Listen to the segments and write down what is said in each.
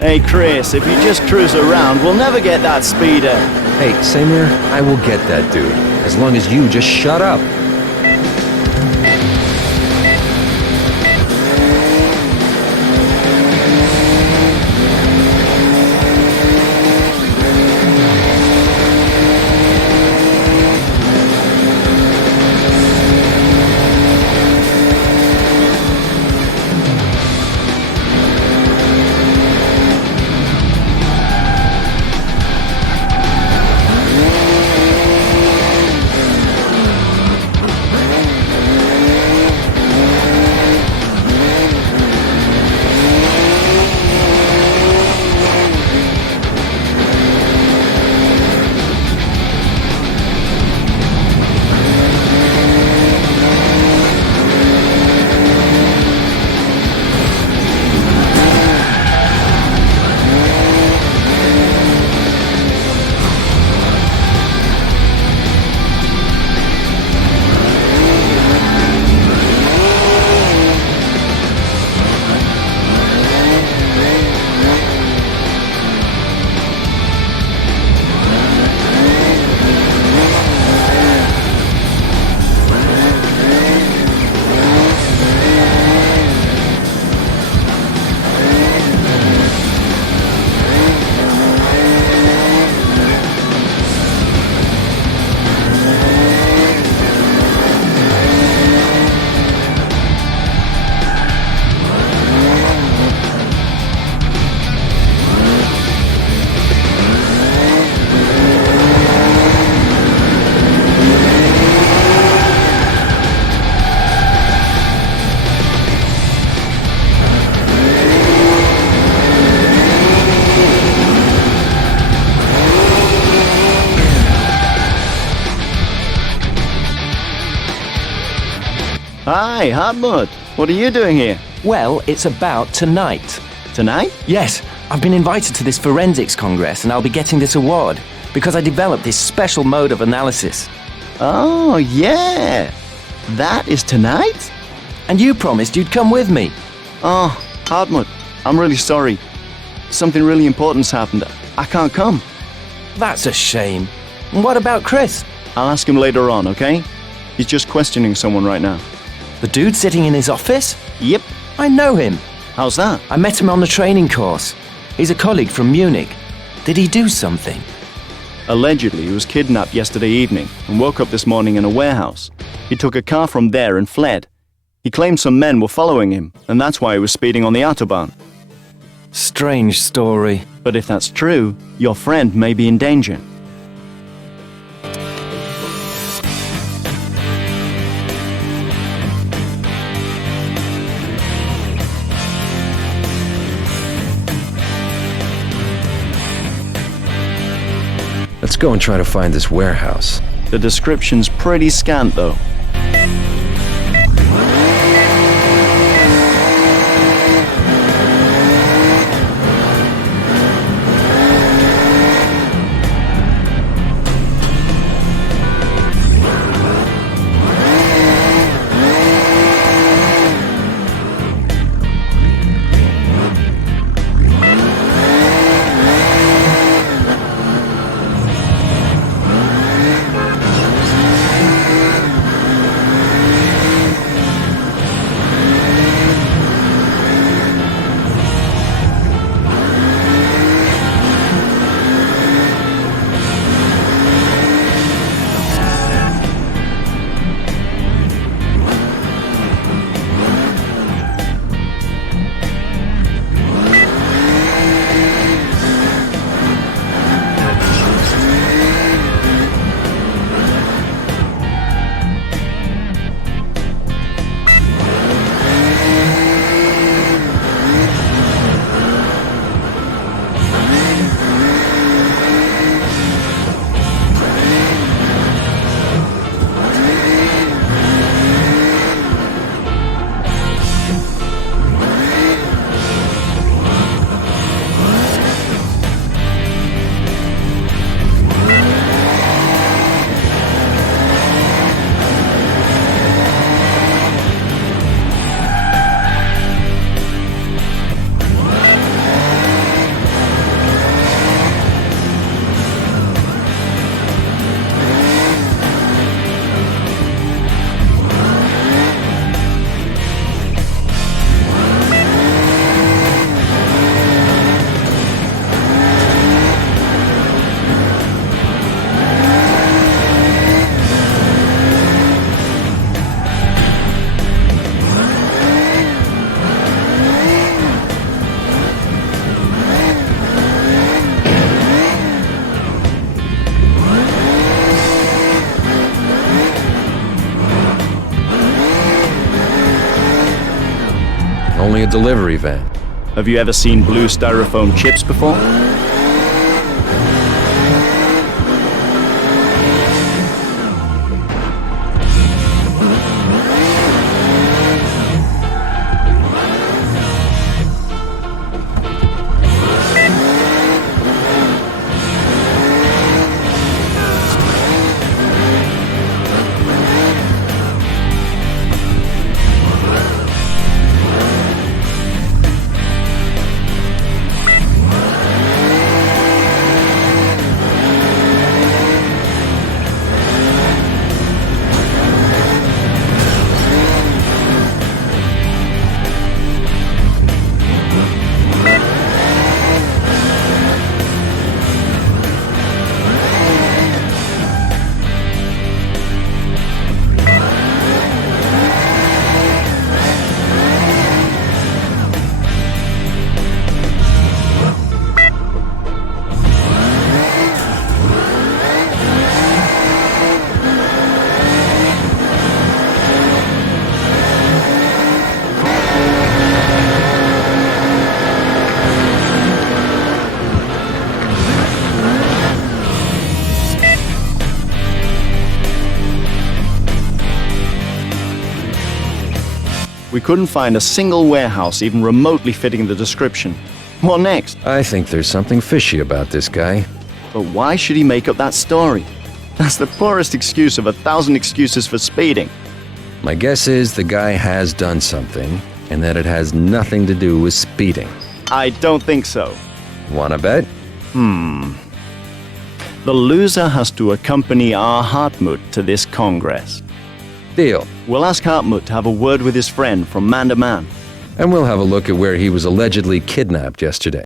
Hey Chris, if you just cruise around, we'll never get that speeder. Hey, Samir, I will get that dude, as long as you just shut up. Hi, Hartmut. What are you doing here? Well, it's about tonight. Tonight? Yes, I've been invited to this forensics congress and I'll be getting this award because I developed this special mode of analysis. Oh, yeah. That is tonight? And you promised you'd come with me. Oh, Hartmut, I'm really sorry. Something really important's happened. I can't come. That's a shame. And what about Chris? I'll ask him later on, okay? He's just questioning someone right now. The dude sitting in his office? Yep. I know him. How's that? I met him on the training course. He's a colleague from Munich. Did he do something? Allegedly, he was kidnapped yesterday evening and woke up this morning in a warehouse. He took a car from there and fled. He claimed some men were following him, and that's why he was speeding on the Autobahn. Strange story. But if that's true, your friend may be in danger. Let's go and try to find this warehouse. The description's pretty scant, though. Only a delivery van. Have you ever seen blue styrofoam chips before? We couldn't find a single warehouse even remotely fitting the description. What next? I think there's something fishy about this guy. But why should he make up that story? That's the poorest excuse of 1,000 excuses for speeding. My guess is the guy has done something, and that it has nothing to do with speeding. I don't think so. Wanna bet? The loser has to accompany our Hartmut to this Congress. Deal. We'll ask Hartmut to have a word with his friend from man to man. And we'll have a look at where he was allegedly kidnapped yesterday.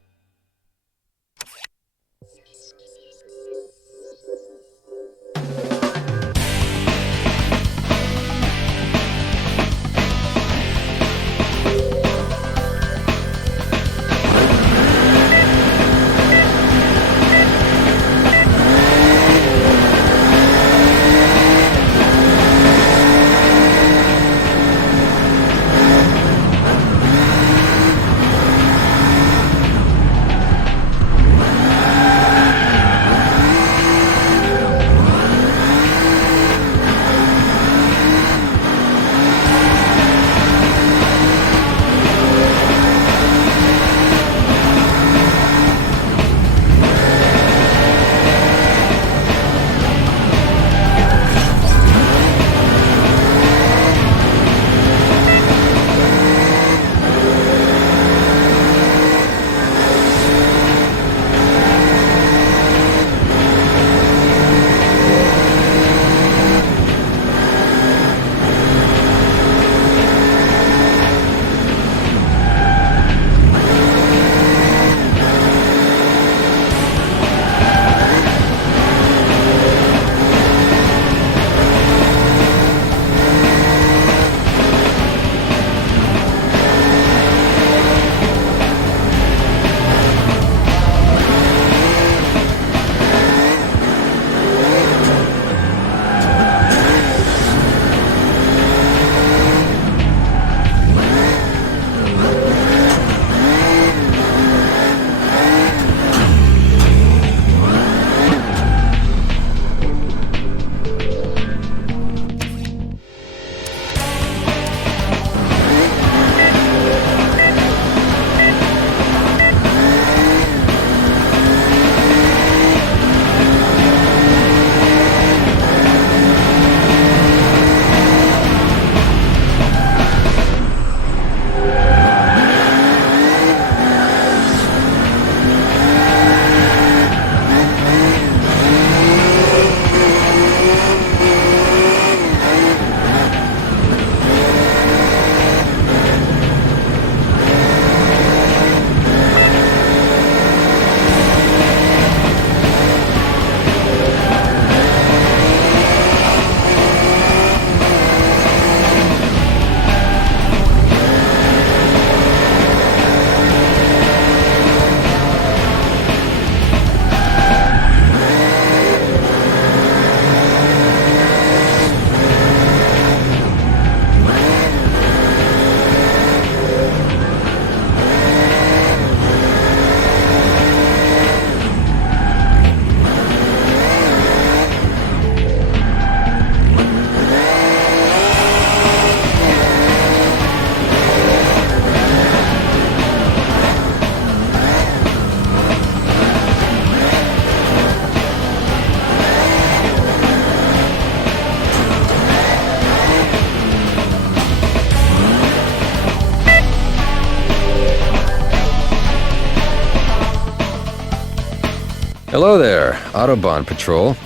Hello there, Autobahn Patrol.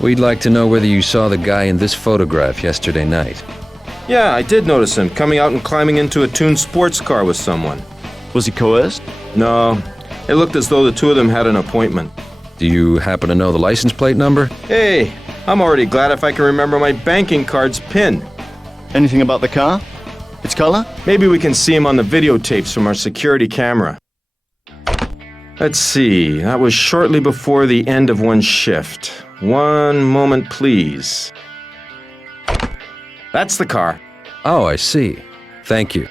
We'd like to know whether you saw the guy in this photograph yesterday night. Yeah, I did notice him coming out and climbing into a tuned sports car with someone. Was he coerced? No, it looked as though the two of them had an appointment. Do you happen to know the license plate number? Hey, I'm already glad if I can remember my banking card's PIN. Anything about the car? Its color? Maybe we can see him on the videotapes from our security camera. Let's see, that was shortly before the end of one shift. One moment, please. That's the car. Oh, I see. Thank you.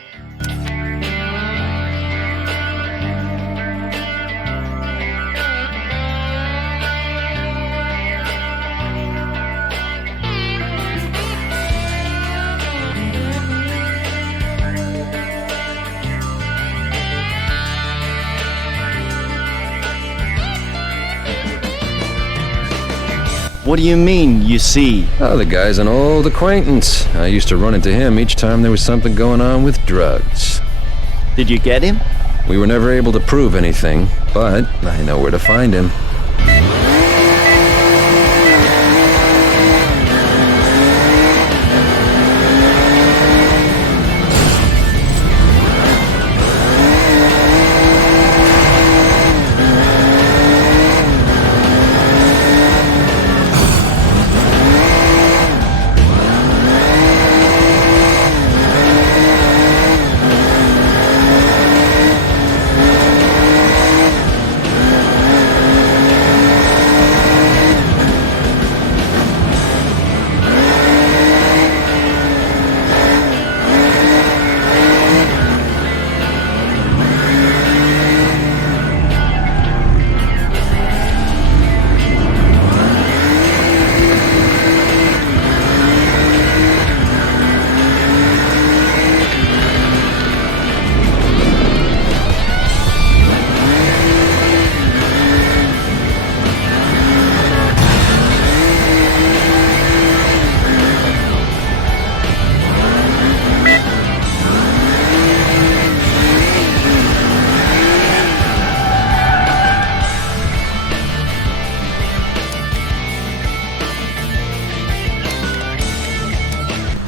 What do you mean, you see? Oh, the guy's an old acquaintance. I used to run into him each time there was something going on with drugs. Did you get him? We were never able to prove anything, but I know where to find him.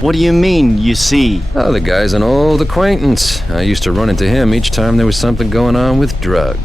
What do you mean, you see? Oh, the guy's an old acquaintance. I used to run into him each time there was something going on with drugs.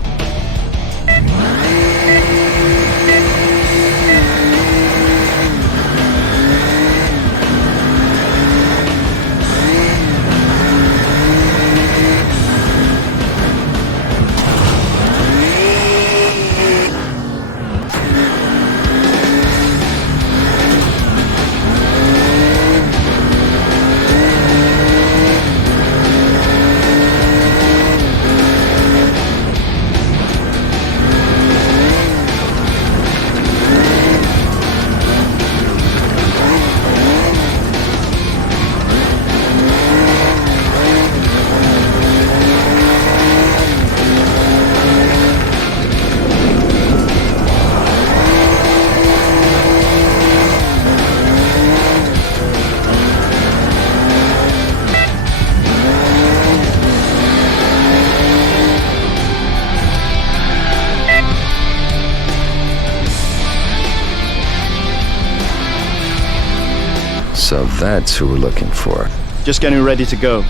So that's who we're looking for. Just getting ready to go.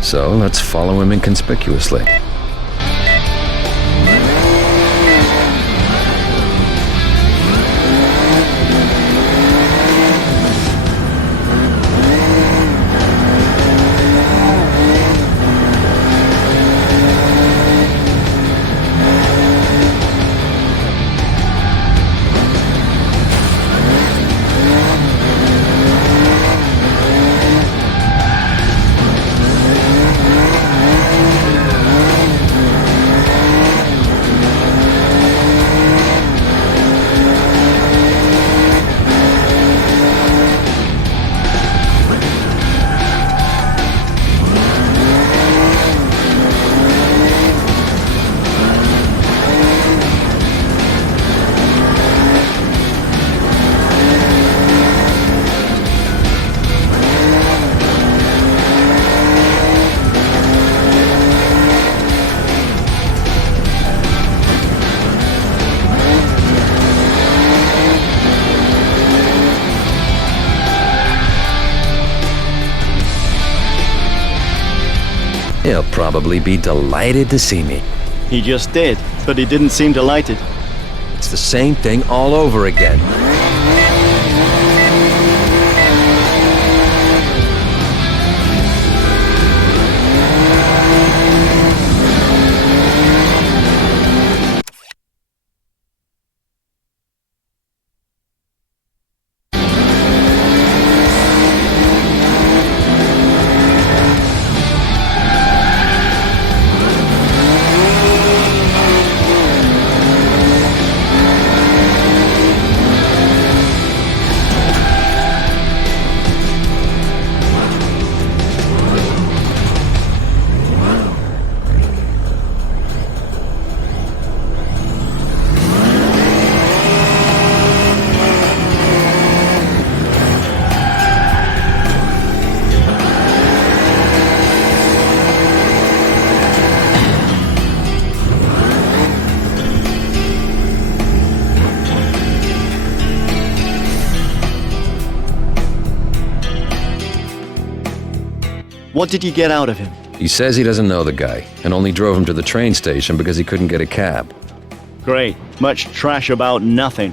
So let's follow him inconspicuously. He'll probably be delighted to see me. He just did, but he didn't seem delighted. It's the same thing all over again. What did you get out of him? He says he doesn't know the guy, and only drove him to the train station because he couldn't get a cab. Great. Much trash about nothing.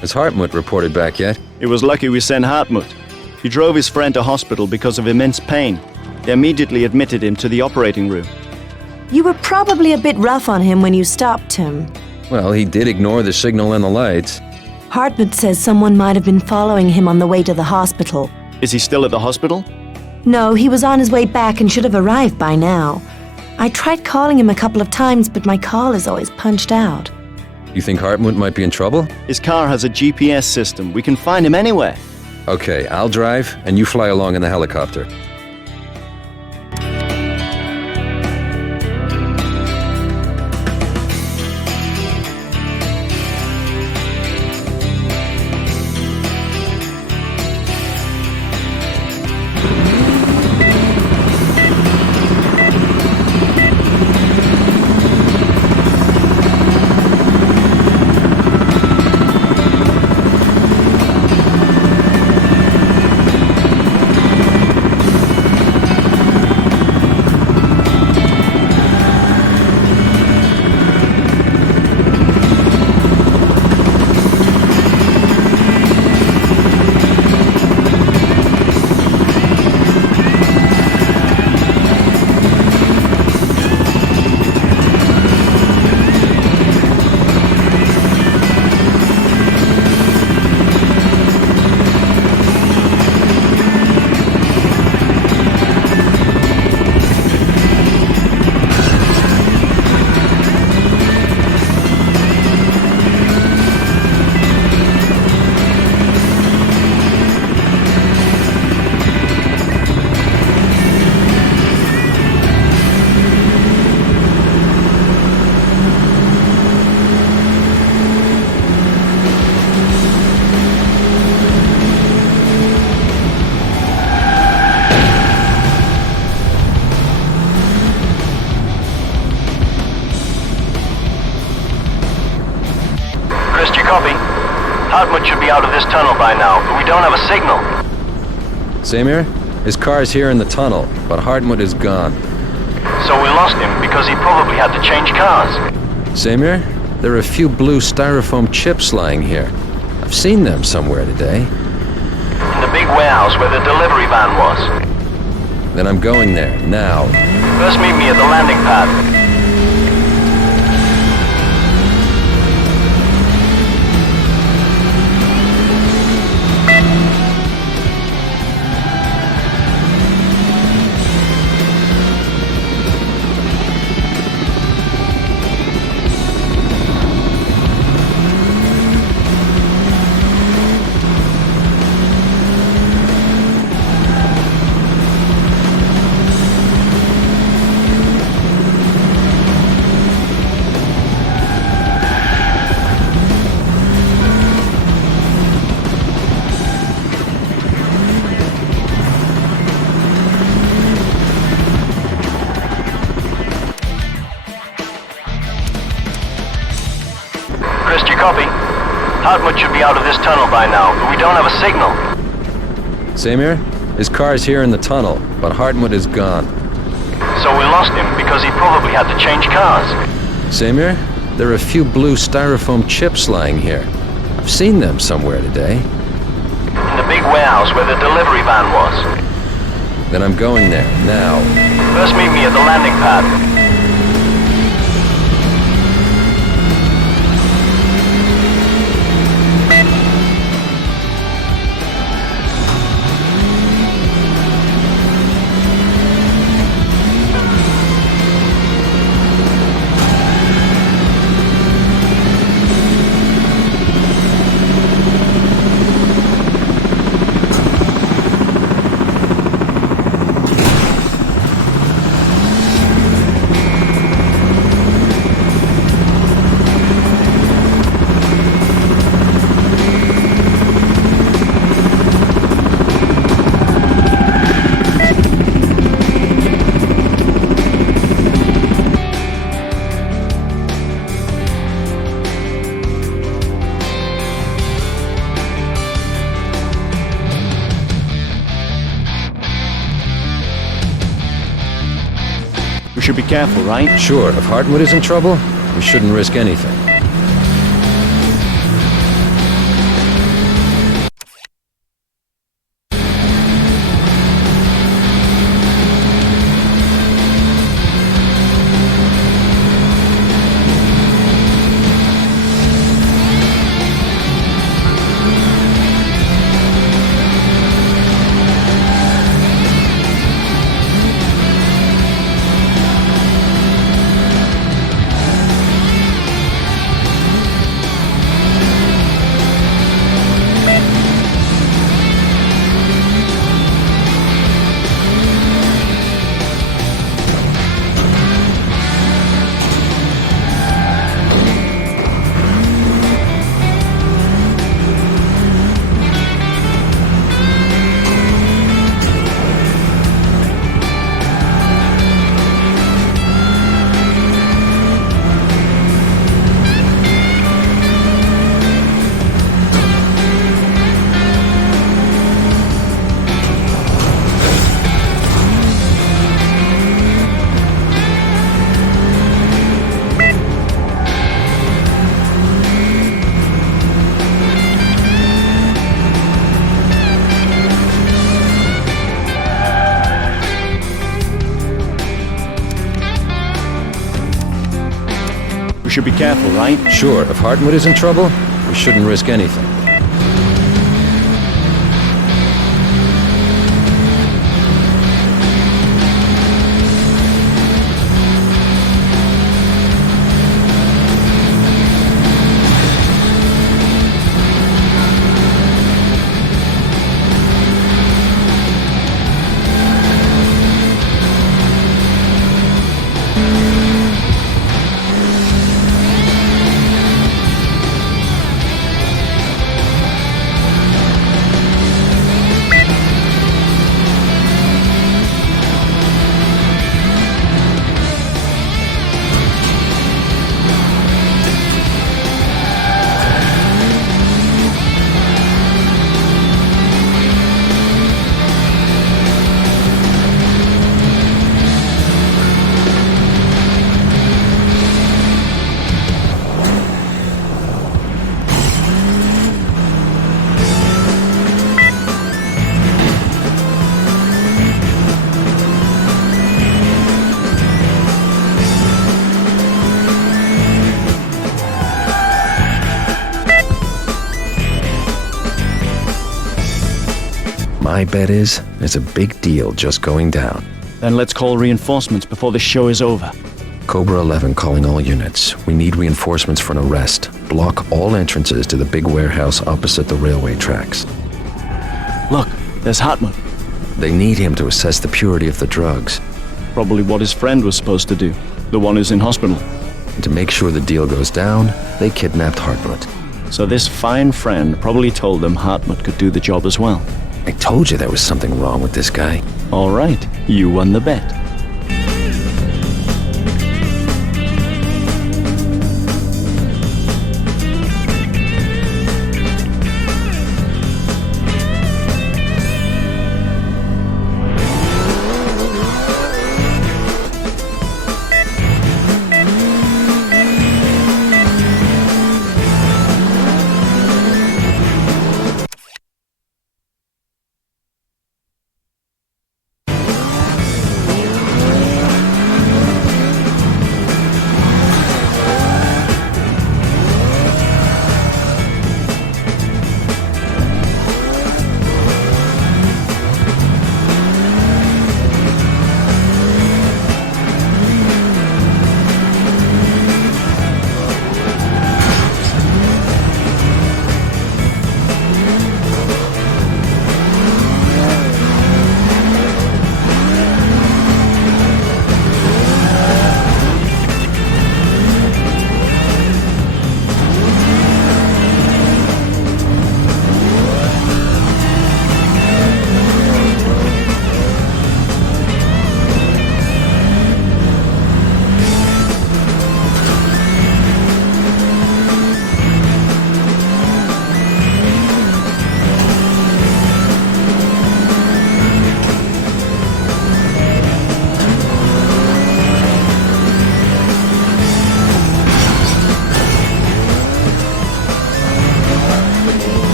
Has Hartmut reported back yet? It was lucky we sent Hartmut. He drove his friend to hospital because of immense pain. They immediately admitted him to the operating room. You were probably a bit rough on him when you stopped him. Well, he did ignore the signal and the lights. Hartmut says someone might have been following him on the way to the hospital. Is he still at the hospital? No, he was on his way back and should have arrived by now. I tried calling him a couple of times, but my call is always punched out. You think Hartmut might be in trouble? His car has a GPS system. We can find him anywhere. Okay, I'll drive, and you fly along in the helicopter. Hartmut should be out of this tunnel by now, but we don't have a signal. Samir, his car's here in the tunnel, but Hartmut is gone. So we lost him because he probably had to change cars. Samir, there are a few blue styrofoam chips lying here. I've seen them somewhere today. In the big warehouse where the delivery van was. Then I'm going there, now. First meet me at the landing pad. Hartmut should be out of this tunnel by now, but we don't have a signal. Samir, his car's here in the tunnel, but Hartmut is gone. So we lost him because he probably had to change cars. Samir, there are a few blue styrofoam chips lying here. I've seen them somewhere today. In the big warehouse where the delivery van was. Then I'm going there, now. First meet me at the landing pad. We should be careful, right? Sure, if Hartmut is in trouble, we shouldn't risk anything. We should be careful, right? Sure, if Hartmut is in trouble, we shouldn't risk anything. My bet is, it's a big deal just going down. Then let's call reinforcements before the show is over. Cobra 11 calling all units. We need reinforcements for an arrest. Block all entrances to the big warehouse opposite the railway tracks. Look, there's Hartmut. They need him to assess the purity of the drugs. Probably what his friend was supposed to do. The one who's in hospital. And to make sure the deal goes down, they kidnapped Hartmut. So this fine friend probably told them Hartmut could do the job as well. I told you there was something wrong with this guy. All right, you won the bet.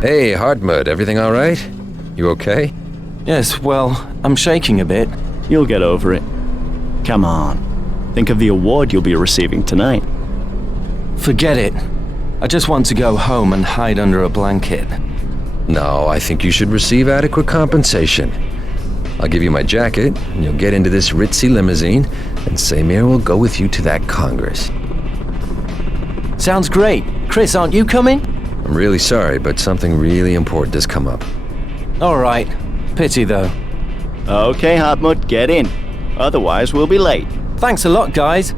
Hey, Hardmud, everything all right? You okay? Yes, well, I'm shaking a bit. You'll get over it. Come on. Think of the award you'll be receiving tonight. Forget it. I just want to go home and hide under a blanket. No, I think you should receive adequate compensation. I'll give you my jacket, and you'll get into this ritzy limousine, and Samir will go with you to that Congress. Sounds great. Chris, aren't you coming? I'm really sorry, but something really important has come up. All right. Pity, though. Okay, Hartmut, get in. Otherwise, we'll be late. Thanks a lot, guys.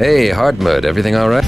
Hey, Hardmud, everything all right?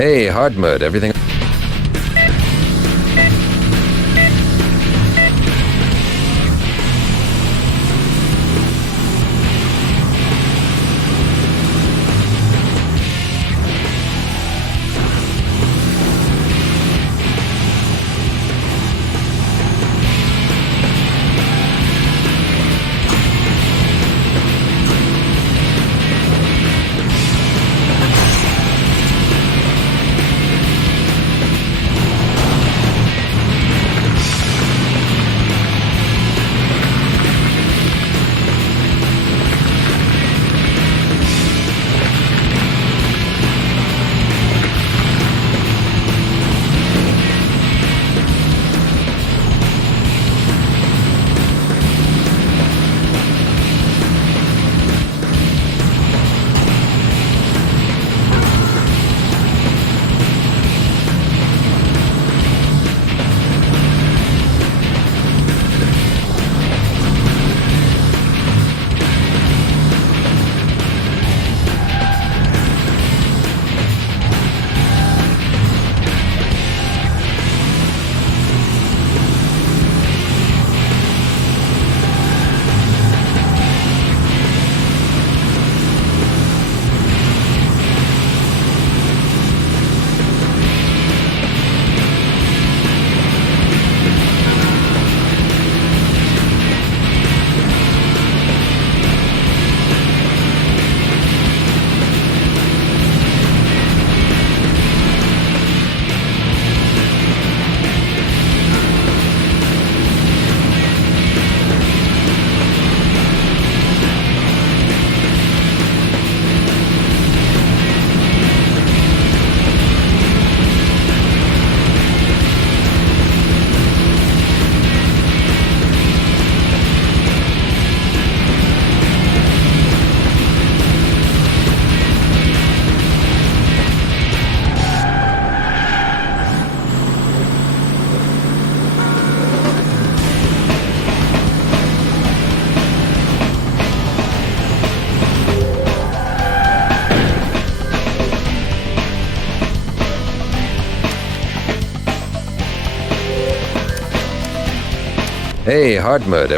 Hey, Hardmud, everything... Hey, Hardmud,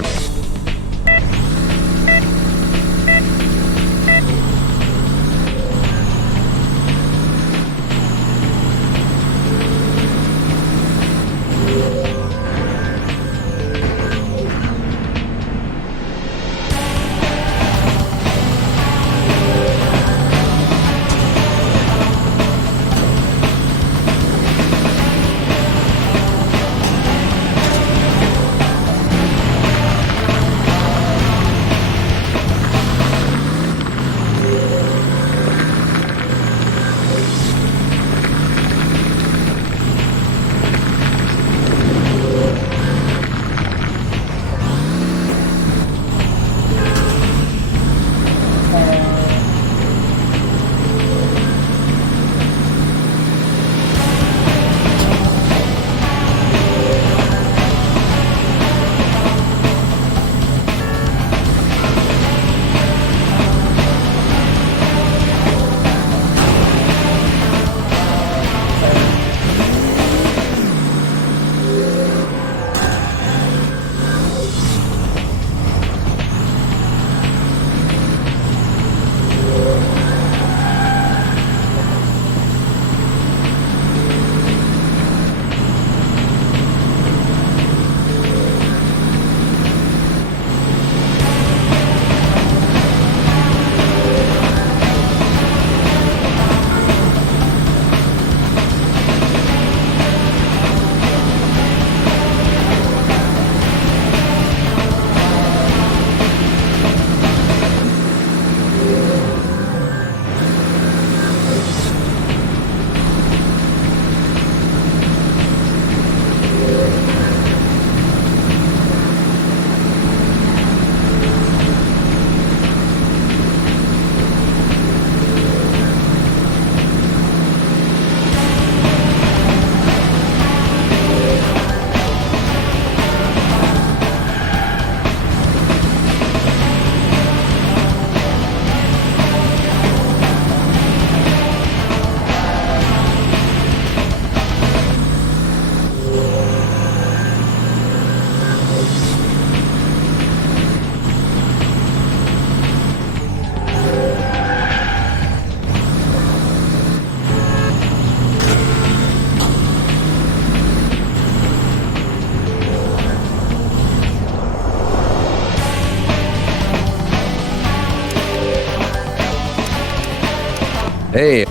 Hey,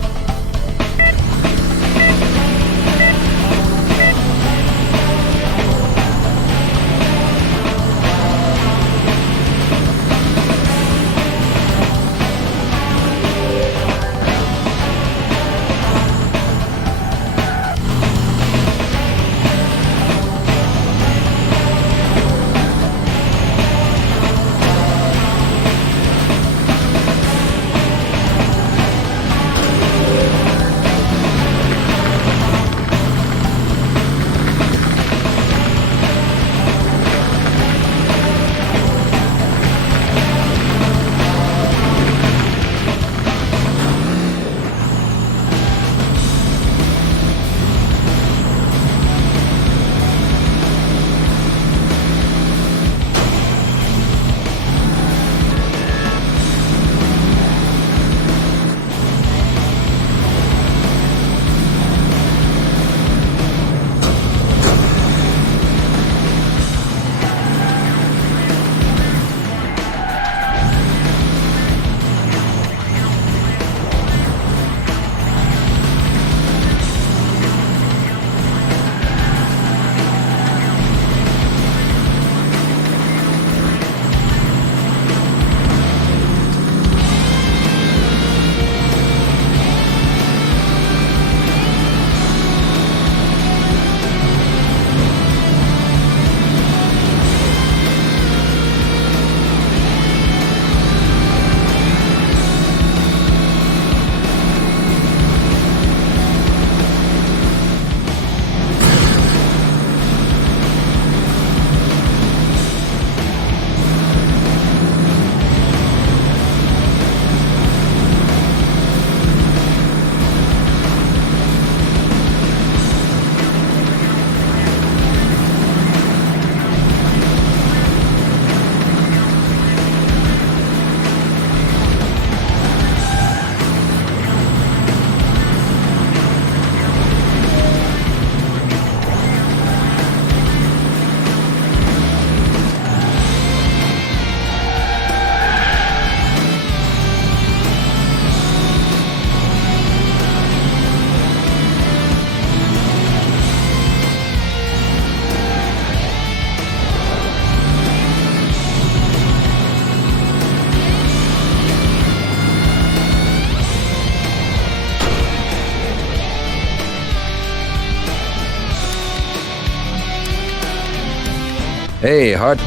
hey, hard.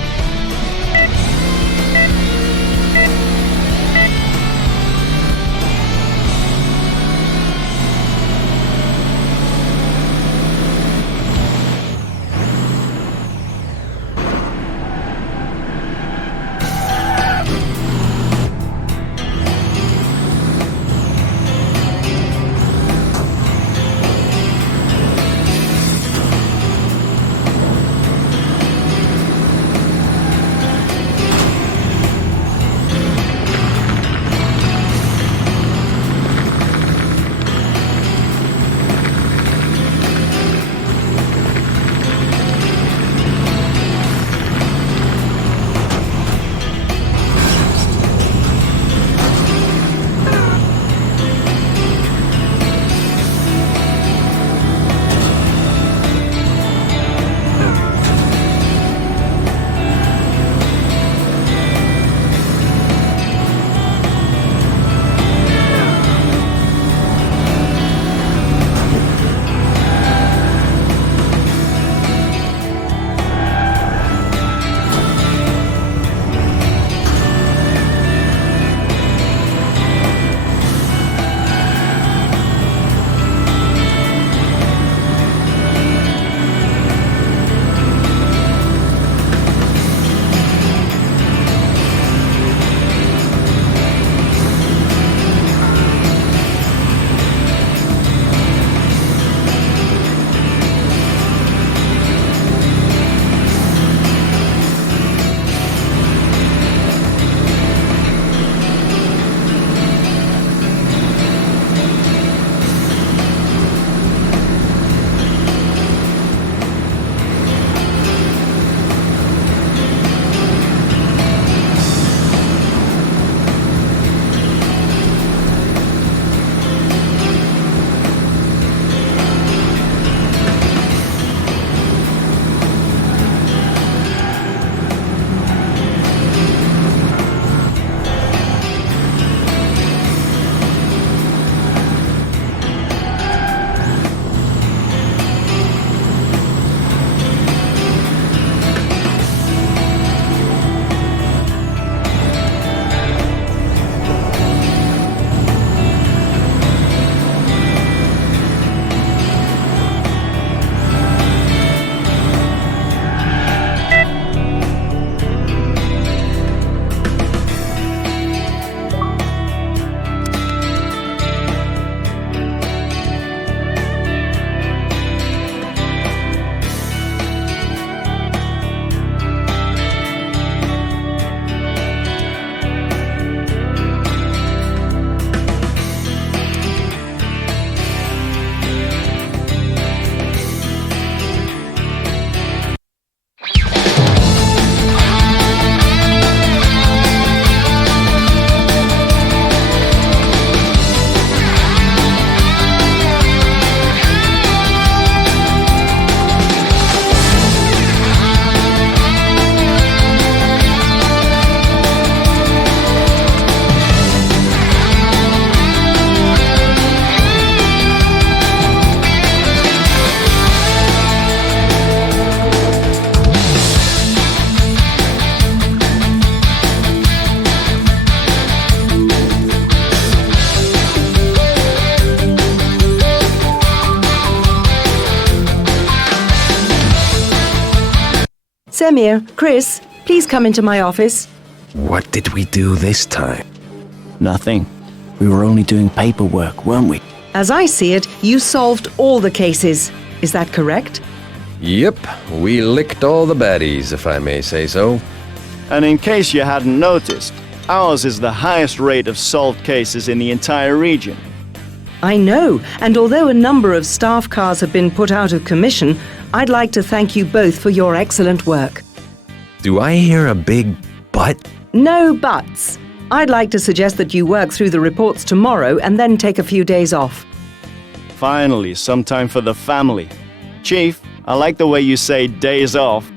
Semir, Chris, please come into my office. What did we do this time? Nothing. We were only doing paperwork, weren't we? As I see it, you solved all the cases. Is that correct? Yep, we licked all the baddies, if I may say so. And in case you hadn't noticed, ours is the highest rate of solved cases in the entire region. I know, and although a number of staff cars have been put out of commission, I'd like to thank you both for your excellent work. Do I hear a big but? No buts. I'd like to suggest that you work through the reports tomorrow and then take a few days off. Finally, some time for the family. Chief, I like the way you say days off,